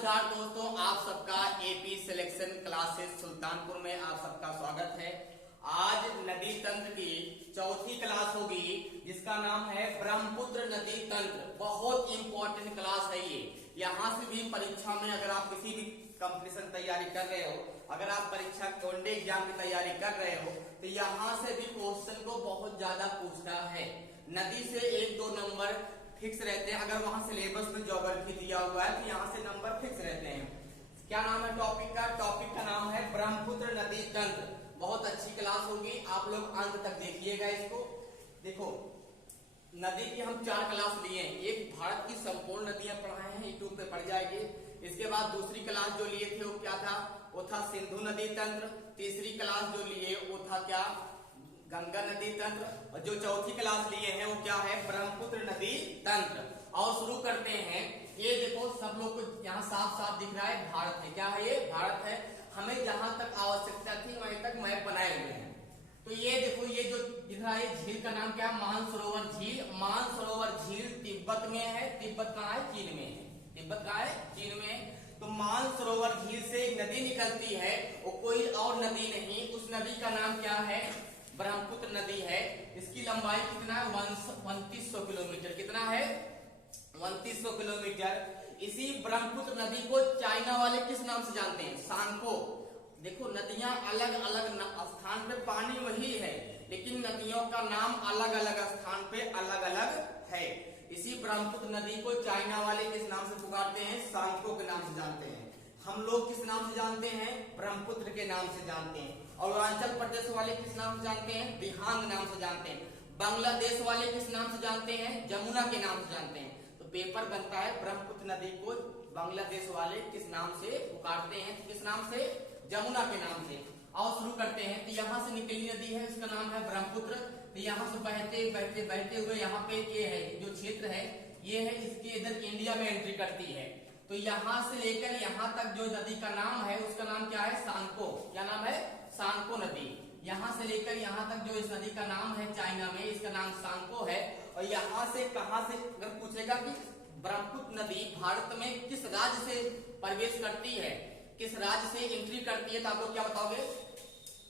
नमस्कार दोस्तों, आप सबका एपी सिलेक्शन क्लासेस सुल्तानपुर में आप सबका स्वागत है। आज नदी तंत्र की चौथी क्लास होगी जिसका नाम है ब्रह्मपुत्र नदी तंत्र। बहुत इंपॉर्टेंट क्लास है ये। यहाँ से भी परीक्षा में अगर आप किसी भी कंपटीशन तैयारी कर रहे हो, अगर आप परीक्षा वनडे एग्जाम की तैयारी कर रहे हो तो यहाँ से भी क्वेश्चन को बहुत ज्यादा पूछता है। नदी से 1-2 नंबर फिक्स रहते हैं। अगर वहां सिलेबस में ज्योग्राफी दिया हुआ है तो यहाँ से नंबर फिक्स रहते हैं। क्या नाम है टॉपिक का? टॉपिक का नाम है ब्रह्मपुत्र नदी तंत्र। बहुत अच्छी क्लास होगी, आप लोग अंत तक देखिएगा इसको। देखो, नदी की हम 4 क्लास लिए हैं। एक भारत की संपूर्ण नदियां पढ़ाए हैं, यूट्यूब पे पढ़ जाएगी। इसके बाद दूसरी क्लास जो लिए थे वो क्या था? वो था सिंधु नदी तंत्र। तीसरी क्लास जो लिए वो था क्या? गंगा नदी तंत्र। और जो चौथी क्लास लिए हैं वो क्या है? ब्रह्मपुत्र नदी तंत्र। और शुरू करते हैं। ये देखो, सब लोग को यहाँ साफ साफ दिख रहा है भारत है। क्या है ये? भारत है। हमें जहां तक आवश्यकता थी वहीं तक मैप बनाए हुए हैं। तो ये देखो, ये जो दिख रहा है झील का नाम क्या है? मानसरोवर झील। मानसरोवर झील तिब्बत में है। तिब्बत कहाँ है? चीन में है। तिब्बत कहाँ है? चीन में है। तो मानसरोवर झील से एक नदी निकलती है, वो कोई और नदी नहीं, उस नदी का नाम क्या है? ब्रह्मपुत्र नदी है। इसकी लंबाई कितना है? 2900 किलोमीटर। कितना है? 2900 किलोमीटर। इसी ब्रह्मपुत्र नदी को चाइना वाले किस नाम से जानते हैं? सांको। देखो, नदियां अलग अलग स्थान पे पानी वही है, लेकिन नदियों का नाम अलग अलग स्थान पे अलग अलग है। इसी ब्रह्मपुत्र नदी को चाइना वाले किस नाम से पुकारते हैं? सांको के नाम से जानते हैं। हम लोग किस नाम से जानते हैं? ब्रह्मपुत्र के नाम से जानते हैं। और अरुणाचल प्रदेश वाले किस नाम से जानते हैं? दिहांग नाम से जानते हैं। बांग्लादेश वाले किस नाम से जानते हैं? जमुना के नाम से जानते हैं। तो पेपर बनता है ब्रह्मपुत्र नदी को बांग्लादेश वाले किस नाम से पुकारते हैं? किस नाम से? जमुना के नाम से। और शुरू करते हैं। तो यहाँ से निकली नदी है, इसका नाम है ब्रह्मपुत्र। तो यहाँ से बहते बहते बहते हुए यहाँ पे ये है जो क्षेत्र है, ये है, इसके इधर इंडिया में एंट्री करती है। तो यहाँ से लेकर यहाँ तक जो नदी का नाम है उसका नाम क्या है? सांको। क्या नाम है? सांको नदी। यहाँ से लेकर यहाँ तक जो इस नदी का नाम है चाइना में, इसका नाम सांको है। और यहाँ से कहाँ से अगर पूछेगा कि ब्रह्मपुत्र नदी भारत में किस राज्य से प्रवेश करती है, किस राज्य से एंट्री करती है, तो आप लोग क्या बताओगे?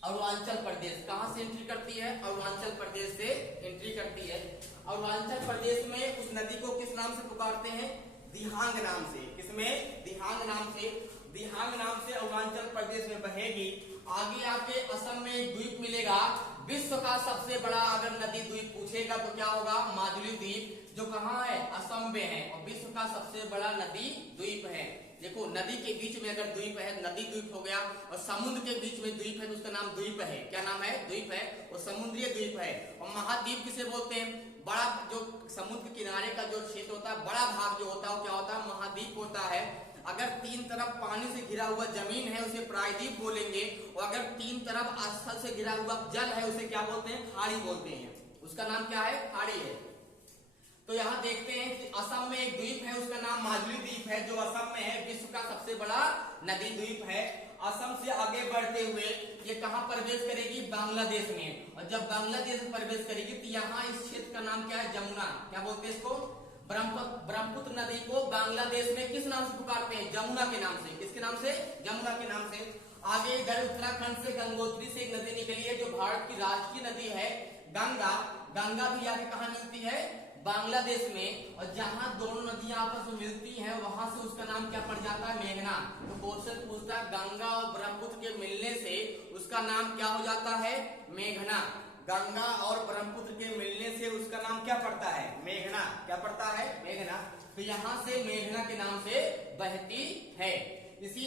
अरुणाचल प्रदेश। कहाँ से एंट्री करती है? अरुणाचल प्रदेश से एंट्री करती है। अरुणाचल प्रदेश में उस नदी को किस नाम से पुकारते हैं? दिहांग नाम से। किसमें? दिहांग नाम से। दिहांग नाम से अरुणाचल प्रदेश में बहेगी। आगे आके असम में एक द्वीप मिलेगा, विश्व का सबसे बड़ा अगर नदी द्वीप पूछेगा तो क्या होगा? माजुली द्वीप, जो कहाँ है? असम में है। और विश्व का सबसे बड़ा नदी द्वीप है। देखो, नदी के बीच में अगर द्वीप है, नदी द्वीप हो गया, और समुद्र के बीच में द्वीप है तो उसका नाम द्वीप है। क्या नाम है? द्वीप है। और समुद्रीय द्वीप है। और महाद्वीप किसे बोलते हैं? बड़ा जो समुद्र किनारे का जो क्षेत्र होता है, बड़ा भाग जो होता है वो क्या होता है? महाद्वीप होता है। अगर 3 तरफ पानी से घिरा हुआ जमीन है उसे प्रायद्वीप बोलेंगे, और अगर 3 तरफ स्थल से घिरा हुआ जल है उसे क्या बोलते हैं? खाड़ी बोलते हैं। उसका नाम क्या है? खाड़ी है। तो यहाँ देखते हैं कि असम में एक द्वीप है, उसका नाम माजुली द्वीप है, जो असम में है, विश्व का सबसे बड़ा नदी द्वीप है। असम से आगे बढ़ते हुए ये कहाँ प्रवेश करेगी? बांग्लादेश में। और जब बांग्लादेश में प्रवेश करेगी तो यहाँ इस क्षेत्र का नाम क्या है? जमुना। क्या बोलते हैं इसको? ब्रह्मपुत्र नदी को बांग्लादेश में किस नाम से पुकारते हैं? जमुना के नाम से। किसके नाम से? जमुना के नाम से। आगे इधर उत्तराखंड से गंगोत्री से एक नदी निकली है जो भारत की राष्ट्रीय नदी है, गंगा। गंगा भी आगे कहाँ मिलती है? बांग्लादेश में। और जहां दोनों नदियां आपस में मिलती हैं वहां से उसका नाम क्या पड़ जाता है? मेघना। तो क्वेश्चन पूछता है गंगा और ब्रह्मपुत्र के मिलने से उसका नाम क्या हो जाता है? मेघना। गंगा और ब्रह्मपुत्र के मिलने से उसका नाम क्या पड़ता है? मेघना। क्या पड़ता है? मेघना। तो यहाँ से मेघना के नाम से बहती है। इसी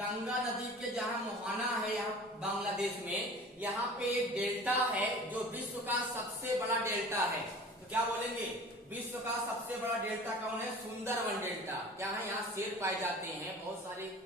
गंगा नदी के जहां मोहाना है, यहाँ बांग्लादेश में, यहाँ पे एक डेल्टा है जो विश्व का सबसे बड़ा डेल्टा है। तो क्या बोलेंगे? विश्व का सबसे बड़ा डेल्टा कौन है? सुंदरवन डेल्टा। क्या है? यहाँ शेर पाए जाते हैं, बहुत सारे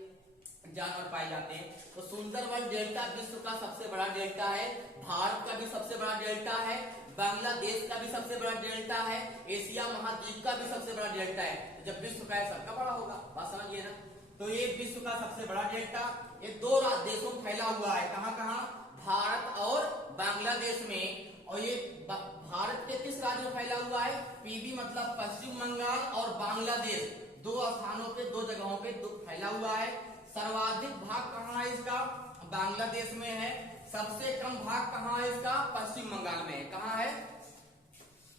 जानवर पाए जाते हैं। तो सुंदरवन डेल्टा विश्व का सबसे बड़ा डेल्टा है। भारत का भी सबसे बड़ा डेल्टा है। बांग्लादेश का भी सबसे बड़ा डेल्टा है। एशिया महाद्वीप का भी सबसे बड़ा डेल्टा है। जब विश्व का है सबका बड़ा होगा। बात समझिए ना। तो ये विश्व का सबसे बड़ा डेल्टा ये 2 देशों में फैला हुआ है। कहाँ कहाँ? भारत और बांग्लादेश में। और ये भारत के किस राज्य में फैला हुआ है? पीबी मतलब पश्चिम बंगाल और बांग्लादेश दो स्थानों पे, दो जगहों पे फैला हुआ है। सर्वाधिक भाग कहाँ है इसका? बांग्लादेश में है। सबसे कम भाग कहाँ है इसका? पश्चिम बंगाल में है। कहाँ है?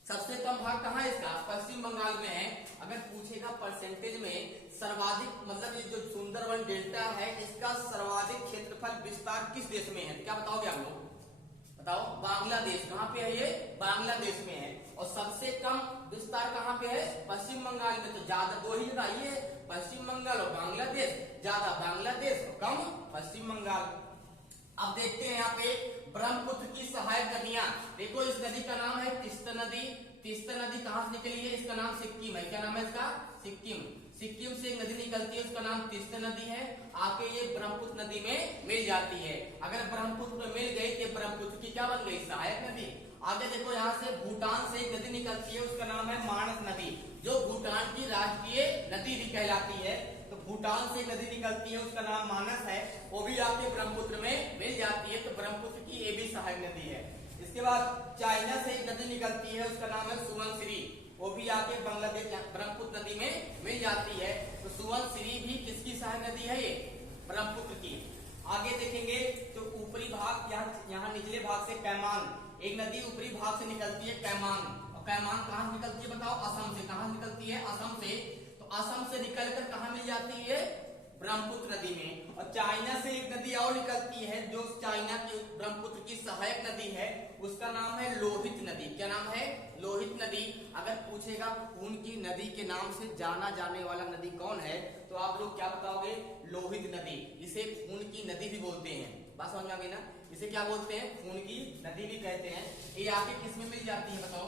सबसे कम भाग कहाँ है इसका? पश्चिम बंगाल में है। अगर पूछेगा परसेंटेज में सर्वाधिक, मतलब ये जो सुंदरवन डेल्टा है इसका सर्वाधिक क्षेत्रफल विस्तार किस देश में है? क्या बताओगे आप लोग? बताओ। बांग्लादेश। कहाँ पे है ये? बांग्लादेश में है। और सबसे कम विस्तार कहाँ पे है? पश्चिम बंगाल में। तो ज्यादा दो ही जगह ये, पश्चिम बंगाल और बांग्लादेश। ज्यादा बांग्लादेश और कम पश्चिम बंगाल। अब देखते हैं यहाँ पे ब्रह्मपुत्र की सहायक नदियां। देखो इस नदी का नाम है तीस्ता नदी। तीस्ता नदी कहाँ से निकली है? इसका नाम सिक्किम है। क्या नाम है इसका? सिक्किम। सिक्किम से एक नदी निकलती है, उसका नाम तीस्ता नदी है। आके ये ब्रह्मपुत्र नदी में मिल जाती है। अगर ब्रह्मपुत्र में मिल गई तो ब्रह्मपुत्र की क्या बन गई? सहायक नदी। आगे देखो यहाँ से भूटान से एक नदी निकलती है, उसका नाम है मानस नदी, जो भूटान की राष्ट्रीय नदी भी कहलाती है। तो भूटान से एक नदी निकलती है, उसका नाम मानस है, वो भी आपके ब्रह्मपुत्र में मिल जाती है। तो ब्रह्मपुत्र की ये भी सहायक नदी है। इसके बाद चाइना से एक नदी निकलती है, उसका नाम है सुवनसिरी, वो भी आके बांग्लादेश ब्रह्मपुत्र नदी में मिल जाती है। तो सुवनसिरी भी किसकी सहायक नदी है? ये ब्रह्मपुत्र की। आगे देखेंगे तो ऊपरी भाग, यहाँ निचले भाग से कैमान, एक नदी ऊपरी भाग से निकलती है, कैमान। और कैमान कहाँ से निकलती है बताओ? असम से। कहाँ निकलती है? असम से। तो असम से निकलकर कहाँ मिल जाती है? ब्रह्मपुत्र नदी में। और चाइना से एक नदी और निकलती है, जो चाइना की ब्रह्मपुत्र की सहायक नदी है, उसका नाम है लोहित नदी। क्या नाम है? लोहित नदी। अगर पूछेगा खून की नदी के नाम से जाना जाने वाला नदी कौन है, तो आप लोग क्या बताओगे? लोहित नदी। इसे खून की नदी भी बोलते हैं। बात समझ में आ गई ना? इसे क्या बोलते हैं? खून की नदी भी कहते हैं। ये आके किस में मिल जाती है बताओ?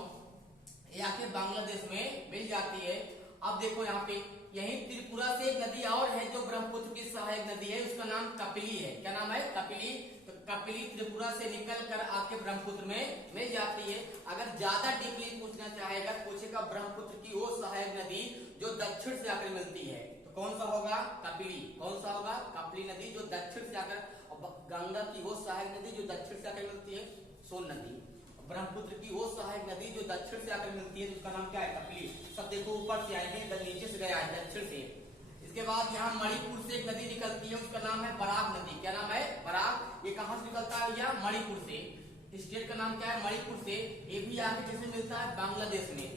ये आके बांग्लादेश में मिल जाती है। अब देखो यहाँ पे यही त्रिपुरा से एक नदी और है जो ब्रह्मपुत्र की सहायक नदी है, उसका नाम कपिली है। क्या नाम है? कपिली। तो कपिली त्रिपुरा से निकल कर आके ब्रह्मपुत्र में मिल जाती है। अगर ज्यादा डीपली पूछना चाहेगा, पूछेगा ब्रह्मपुत्र की वो सहायक नदी जो दक्षिण से आकर मिलती है, तो कौन सा होगा? कपिली। कौन सा होगा? कपिली नदी, जो दक्षिण से आकर। गंगा की वो सहायक नदी जो दक्षिण से आकर मिलती है, सोन नदी। ब्रह्मपुत्र की वो सहायक नदी जो दक्षिण से आकर मिलती है, उसका नाम क्या है? कपिली। सब देखो ऊपर से आएंगे, नीचे से गया है दक्षिण से। इसके बाद यहाँ मणिपुर से एक नदी निकलती है, उसका नाम है बराक नदी। क्या नाम है? बराक। ये कहाँ से निकलता है भैया? मणिपुर से। स्टेट का नाम क्या है? मणिपुर से। ये भी आगे कैसे मिलता है? बांग्लादेश में।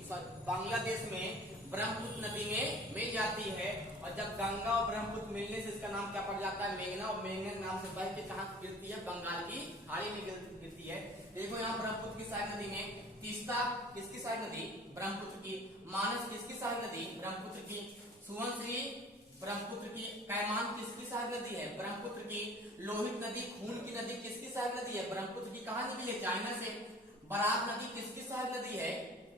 बांग्लादेश में ब्रह्मपुत्र नदी में मिल जाती है। और जब गंगा और ब्रह्मपुत्र मिलने से इसका नाम क्या पड़ जाता है? मेघना। और मेघना के नाम से बह के कहाँ गिरती है? बंगाल की खाड़ी में गिरती है। देखो यहाँ ब्रह्मपुत्र की सहायक नदी में तीस्ता किसकी सहायक नदी? ब्रह्मपुत्र की। मानस किसकी सहायक नदी? ब्रह्मपुत्र की। सुवनसिरी ब्रह्मपुत्र की। कैमान किसकी सहायक नदी है? ब्रह्मपुत्र की। लोहित नदी खून की नदी किसकी सहायक नदी है? ब्रह्मपुत्र की। कहाँ निकली है? चाइना से। बराक नदी किसकी सहायक नदी है?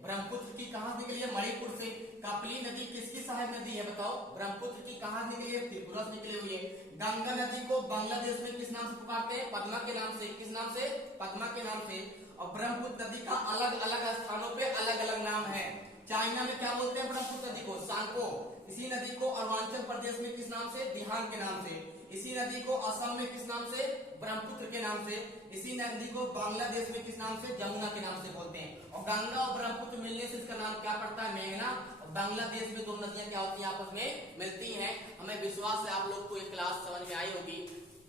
ब्रह्मपुत्र की। कहाँ निकली है? मणिपुर से। कपिली नदी किसकी सहायक नदी है बताओ? ब्रह्मपुत्र की। कहाँ निकली है? त्रिपुरा से निकली हुई है। गंगा नदी को बांग्लादेश में किस नाम से पुकारते हैं? पद्मा के नाम से। किस नाम से? पद्मा के नाम से। और ब्रह्मपुत्र नदी का अलग अलग स्थानों पे अलग अलग नाम है। चाइना में क्या बोलते हैं ब्रह्मपुत्र नदी को? सांको। इसी नदी को अरुणाचल प्रदेश में किस नाम से? दिहांग के नाम से। इसी नदी को असम में किस नाम से? ब्रह्मपुत्र के नाम से। इसी नदी को बांग्लादेश में किस नाम से? जमुना के नाम से बोलते हैं। और गंगा और ब्रह्मपुत्र मिलने से इसका नाम क्या पड़ता है? मेघना। और बांग्लादेश में दो नदियां क्या होती हैं? आपस में मिलती हैं। हमें विश्वास है आप लोग को ये क्लास समझ में आई होगी।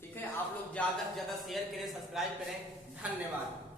ठीक है, आप लोग ज्यादा से ज्यादा शेयर करें, सब्सक्राइब करें। धन्यवाद।